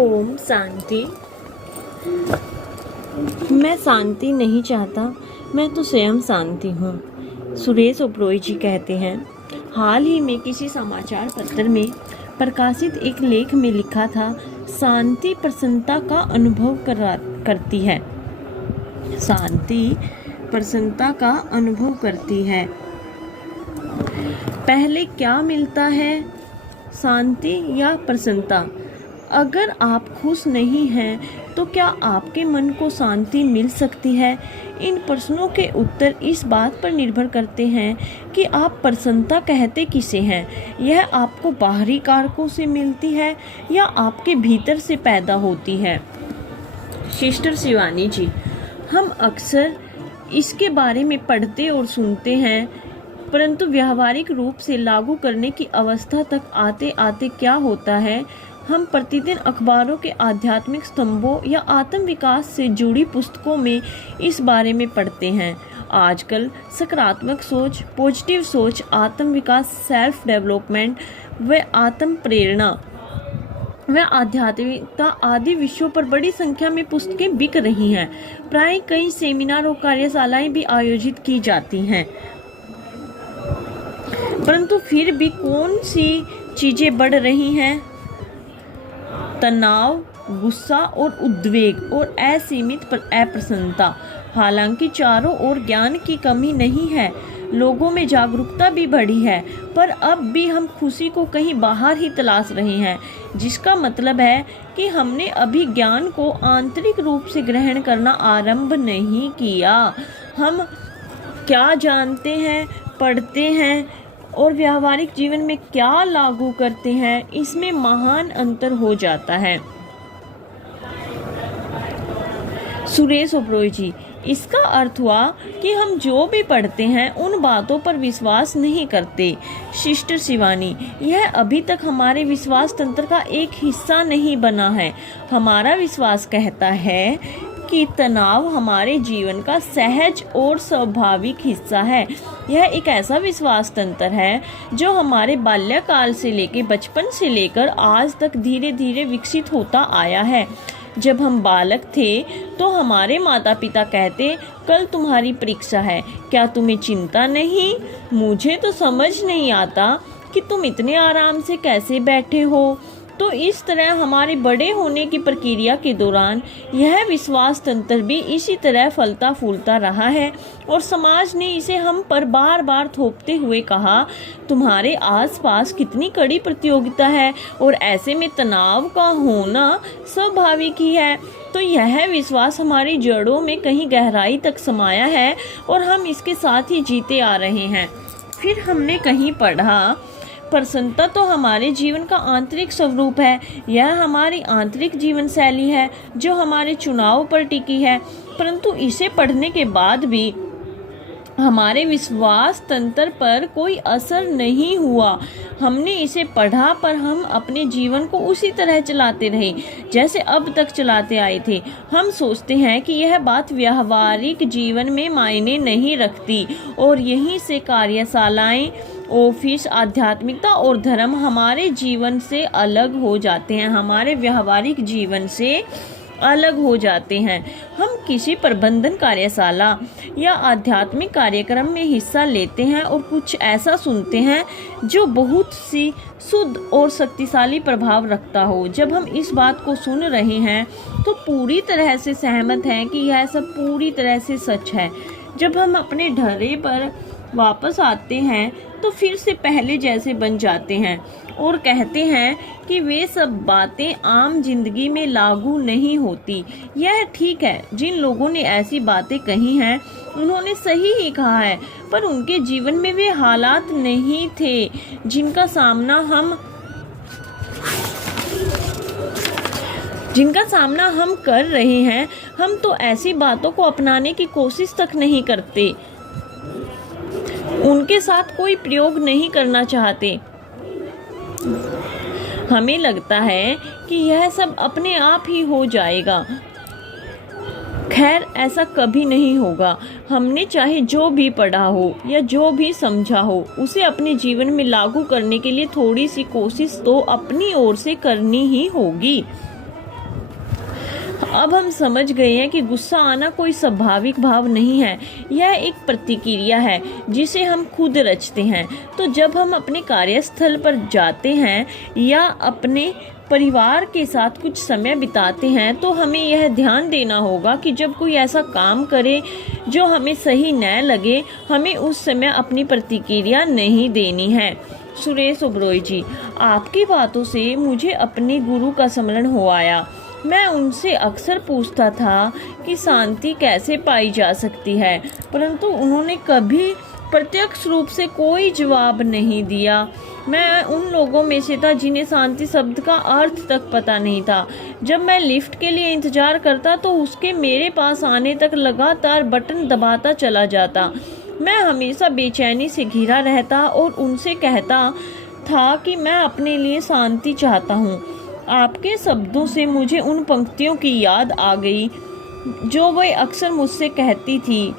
ओम शांति। मैं शांति नहीं चाहता, मैं तो स्वयं शांति हूँ। सुरेश ओबरॉय जी कहते हैं, हाल ही में किसी समाचार पत्र में प्रकाशित एक लेख में लिखा था, शांति प्रसन्नता का अनुभव करती है। शांति प्रसन्नता का अनुभव करती है। पहले क्या मिलता है, शांति या प्रसन्नता? अगर आप खुश नहीं हैं तो क्या आपके मन को शांति मिल सकती है? इन प्रश्नों के उत्तर इस बात पर निर्भर करते हैं कि आप प्रसन्नता कहते किसे हैं। यह आपको बाहरी कारकों से मिलती है या आपके भीतर से पैदा होती है। सिस्टर शिवानी जी, हम अक्सर इसके बारे में पढ़ते और सुनते हैं, परंतु व्यावहारिक रूप से लागू करने की अवस्था तक आते आते क्या होता है, हम प्रतिदिन अखबारों के आध्यात्मिक स्तंभों या आत्म विकास से जुड़ी पुस्तकों में इस बारे में पढ़ते हैं। आजकल सकारात्मक सोच, पॉजिटिव सोच, आत्म विकास, सेल्फ डेवलपमेंट व आत्म प्रेरणा व आध्यात्मिकता आदि विषयों पर बड़ी संख्या में पुस्तकें बिक रही हैं। प्राय कई सेमिनार और कार्यशालाएं भी आयोजित की जाती हैं, परंतु फिर भी कौन सी चीजें बढ़ रही हैं? तनाव, गुस्सा और उद्वेग और असीमित अप्रसन्नता। हालांकि चारों ओर ज्ञान की कमी नहीं है, लोगों में जागरूकता भी बढ़ी है, पर अब भी हम खुशी को कहीं बाहर ही तलाश रहे हैं, जिसका मतलब है कि हमने अभी ज्ञान को आंतरिक रूप से ग्रहण करना आरंभ नहीं किया। हम क्या जानते हैं, पढ़ते हैं और व्यावहारिक जीवन में क्या लागू करते हैं, इसमें महान अंतर हो जाता है। सुरेश ओबरॉय जी, इसका अर्थ हुआ कि हम जो भी पढ़ते हैं उन बातों पर विश्वास नहीं करते। सिस्टर शिवानी, यह अभी तक हमारे विश्वास तंत्र का एक हिस्सा नहीं बना है। हमारा विश्वास कहता है कि तनाव हमारे जीवन का सहज और स्वाभाविक हिस्सा है। यह एक ऐसा विश्वास तंत्र है जो हमारे बाल्यकाल से लेकर बचपन से लेकर आज तक धीरे धीरे विकसित होता आया है। जब हम बालक थे तो हमारे माता पिता कहते, कल तुम्हारी परीक्षा है, क्या तुम्हें चिंता नहीं? मुझे तो समझ नहीं आता कि तुम इतने आराम से कैसे बैठे हो। तो इस तरह हमारे बड़े होने की प्रक्रिया के दौरान यह विश्वास तंत्र भी इसी तरह फलता फूलता रहा है और समाज ने इसे हम पर बार बार थोपते हुए कहा, तुम्हारे आसपास कितनी कड़ी प्रतियोगिता है और ऐसे में तनाव का होना स्वाभाविक ही है। तो यह विश्वास हमारी जड़ों में कहीं गहराई तक समाया है और हम इसके साथ ही जीते आ रहे हैं। फिर हमने कहीं पढ़ा, प्रसन्नता तो हमारे जीवन का आंतरिक स्वरूप है। यह हमारी आंतरिक जीवन शैली है जो हमारे चुनाव पर टिकी है, परंतु इसे पढ़ने के बाद भी हमारे विश्वास तंत्र पर कोई असर नहीं हुआ। हमने इसे पढ़ा पर हम अपने जीवन को उसी तरह चलाते रहे जैसे अब तक चलाते आए थे। हम सोचते हैं कि यह बात व्यावहारिक जीवन में मायने नहीं रखती और यहीं से कार्यशालाएं, ऑफिस, आध्यात्मिकता और धर्म हमारे जीवन से अलग हो जाते हैं, हमारे व्यावहारिक जीवन से अलग हो जाते हैं। हम किसी प्रबंधन कार्यशाला या आध्यात्मिक कार्यक्रम में हिस्सा लेते हैं और कुछ ऐसा सुनते हैं जो बहुत सी शुद्ध और शक्तिशाली प्रभाव रखता हो। जब हम इस बात को सुन रहे हैं तो पूरी तरह से सहमत हैं कि यह सब पूरी तरह से सच है। जब हम अपने ढर्रे पर वापस आते हैं तो फिर से पहले जैसे बन जाते हैं और कहते हैं कि वे सब बातें आम जिंदगी में लागू नहीं होती। यह ठीक है, जिन लोगों ने ऐसी बातें कही हैं उन्होंने सही ही कहा है, पर उनके जीवन में वे हालात नहीं थे जिनका सामना हम कर रहे हैं। हम तो ऐसी बातों को अपनाने की कोशिश तक नहीं करते, उनके साथ कोई प्रयोग नहीं करना चाहते। हमें लगता है कि यह सब अपने आप ही हो जाएगा। खैर, ऐसा कभी नहीं होगा। हमने चाहे जो भी पढ़ा हो या जो भी समझा हो, उसे अपने जीवन में लागू करने के लिए थोड़ी सी कोशिश तो अपनी ओर से करनी ही होगी। अब हम समझ गए हैं कि गुस्सा आना कोई स्वाभाविक भाव नहीं है, यह एक प्रतिक्रिया है जिसे हम खुद रचते हैं। तो जब हम अपने कार्यस्थल पर जाते हैं या अपने परिवार के साथ कुछ समय बिताते हैं तो हमें यह ध्यान देना होगा कि जब कोई ऐसा काम करे जो हमें सही न लगे, हमें उस समय अपनी प्रतिक्रिया नहीं देनी है। सुरेश ओबरॉय जी, आपकी बातों से मुझे अपने गुरु का स्मरण हो आया। मैं उनसे अक्सर पूछता था कि शांति कैसे पाई जा सकती है, परंतु उन्होंने कभी प्रत्यक्ष रूप से कोई जवाब नहीं दिया। मैं उन लोगों में से था जिन्हें शांति शब्द का अर्थ तक पता नहीं था। जब मैं लिफ्ट के लिए इंतजार करता तो उसके मेरे पास आने तक लगातार बटन दबाता चला जाता। मैं हमेशा बेचैनी से घिरा रहता और उनसे कहता था कि मैं अपने लिए शांति चाहता हूँ। आपके शब्दों से मुझे उन पंक्तियों की याद आ गई जो वह अक्सर मुझसे कहती थी,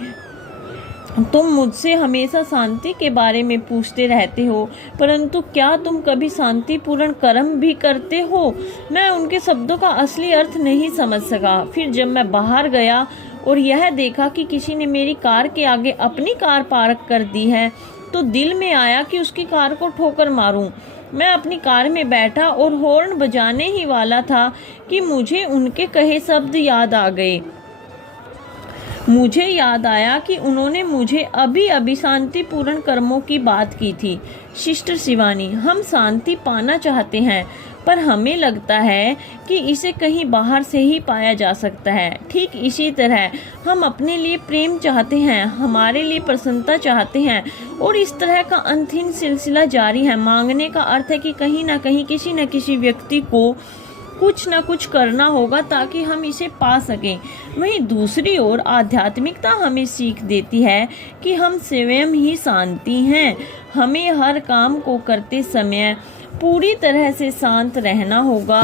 तुम मुझसे हमेशा शांति के बारे में पूछते रहते हो, परंतु क्या तुम कभी शांतिपूर्ण कर्म भी करते हो? मैं उनके शब्दों का असली अर्थ नहीं समझ सका। फिर जब मैं बाहर गया और यह देखा कि किसी ने मेरी कार के आगे अपनी कार पार्क कर दी है, तो दिल में आया कि उसकी कार को ठोकर मारूं। मैं अपनी कार में बैठा और हॉर्न बजाने ही वाला था कि मुझे उनके कहे शब्द याद आ गए। मुझे याद आया कि उन्होंने मुझे अभी अभी शांतिपूर्ण कर्मों की बात की थी। सिस्टर शिवानी, हम शांति पाना चाहते हैं, पर हमें लगता है कि इसे कहीं बाहर से ही पाया जा सकता है। ठीक इसी तरह हम अपने लिए प्रेम चाहते हैं, हमारे लिए प्रसन्नता चाहते हैं, और इस तरह का अनंत सिलसिला जारी है। मांगने का अर्थ है कि कहीं ना कहीं किसी न किसी व्यक्ति को कुछ न कुछ करना होगा ताकि हम इसे पा सकें। वहीं दूसरी ओर आध्यात्मिकता हमें सीख देती है कि हम स्वयं ही शांति हैं। हमें हर काम को करते समय पूरी तरह से शांत रहना होगा।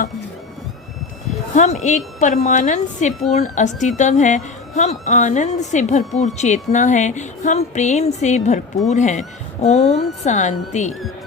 हम एक परमानंद से पूर्ण अस्तित्व हैं, हम आनंद से भरपूर चेतना हैं, हम प्रेम से भरपूर हैं। ओम शांति।